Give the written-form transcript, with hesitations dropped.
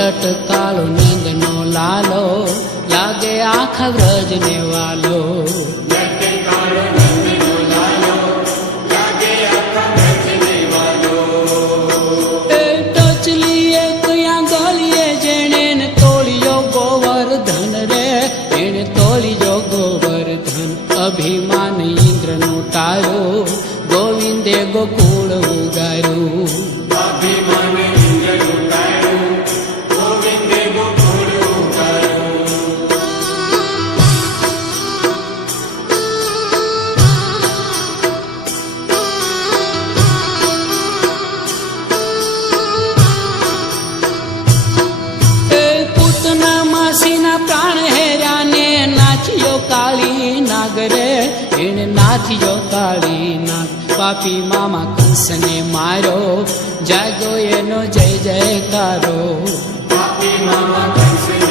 ઉલટ કાળો નંદનો લાલો, લાગે આખા વ્રજને વાલો. એ ટચલીએ કયા ગલીએ જેણે ને તોળ્યો ગોવર્ધન રે, એને તોળ્યો ગોવર્ધન. અભિમાન ઇન્દ્રનું ટાળ્યો, ગોવિંદે ગોકુળ ઉગાર્યું. પ્રાણ હેરાને નાચ્યો કાળી નાગરે, એને નાચ્યો કાળી નાગ. પાપી મામા કંસને માર્યો, જાગ્યો એનો જય જયકારો. પાપી મામા કંસને